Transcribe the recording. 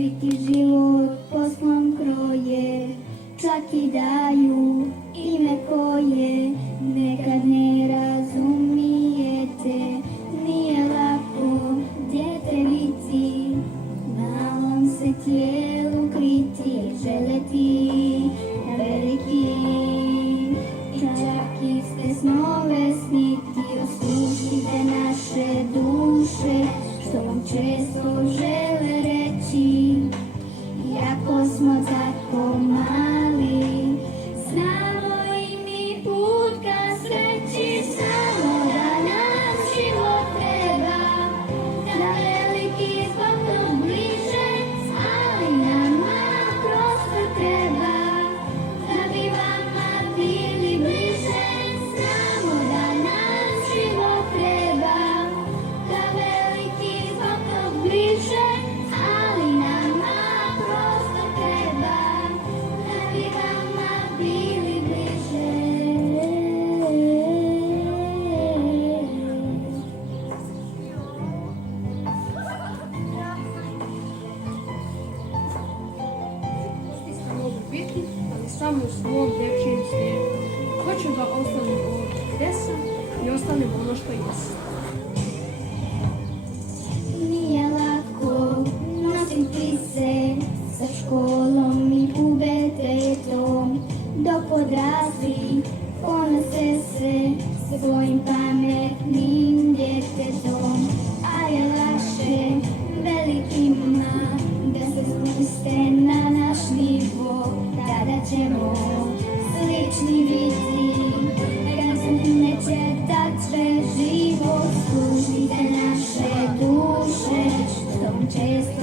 Sviki život poslom kroje, čak i daju ime koje nekad ne razumijete. Nije lako djetevici, malom se tijelu kriti, želeti na veliki. Čak iste snove sniti, osluškite naše duše, što vam često žele reći. Iako smo tako mali, znamo i mi put ka sreći, samo da nam život treba, da veliki zbog tog bliže, ali nama prostor treba, da bi vama bili bliže. Znamo da nam život treba, da veliki zbog tog bliže, ali nama prostor treba, da bi vama bili bliže. Isto mogu biti, ali samo u svom dječjem svijetu. Hoću da ostanem ovo gdje sam i ostanem ono što jesam. Nije lako nositi se sa školom i pubertetom, dok odrasli ponose se svojim pametnim djetetom. A je lakše velikima da se spuste na naš nivo, tada ćemo slični biti. Neće tak sve život, služite naše duše, što često